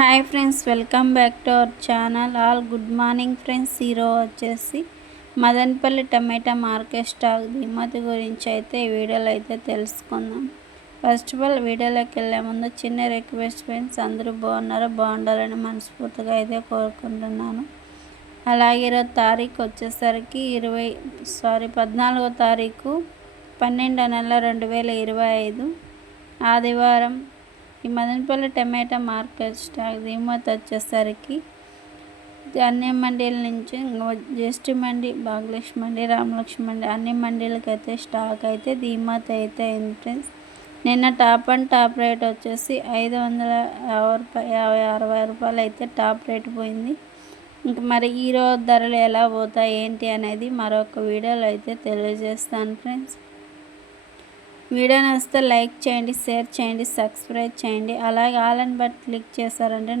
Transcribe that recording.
Hi friends welcome back to our channel. All good morning friends. ఈరోజు వచ్చేసి మదనపల్లి టమాటా market stock దిగుమతి గురించి అయితే ఈ వీడియోలో అయితే తెలుసుకుందాం. ఫస్ట్ ఆఫ్ ఆల్ వీడియోలోకి వెళ్ళే ముందు చిన్న రిక్వెస్ట్ ఫ్రెండ్స్ అందరూ బాగున్నారో? బాగుండాలని మనస్ఫూర్తిగా అయితే కోరుకుంటున్నాను. అలాగే ఈరోజు తారీఖు వచ్చేసరికి ఇరవై సారీ పద్నాలుగో తారీఖు పన్నెండో నెల రెండు వేల ఇరవై ఐదు. ఆదివారం ఈ మదనపల్లి టమాటా మార్కెట్ స్టాక్ దిగుమతి వచ్చేసరికి అన్ని మండీల నుంచి జస్ట్ మండి భాగ్యలక్ష్మి మండి రామలక్ష్మి మండి అన్ని మండీలకి అయితే స్టాక్ అయితే దిగుమతి అయితే అయింది ఫ్రెండ్స్. నిన్న టాప్ అండ్ టాప్ రేట్ వచ్చేసి ఐదు వందల యాభై రూపాయలు యాభై అరవై రూపాయలు అయితే టాప్ రేట్ పోయింది. ఇంక మరి ఈరోజు ధరలు ఎలా పోతాయి ఏంటి అనేది మరొక వీడియోలో అయితే తెలియజేస్తాను ఫ్రెండ్స్. వీడియో నచ్చితే లైక్ చేయండి షేర్ చేయండి సబ్స్క్రైబ్ చేయండి. అలాగే ఆల్ అండ్ బట్ క్లిక్ చేశారంటే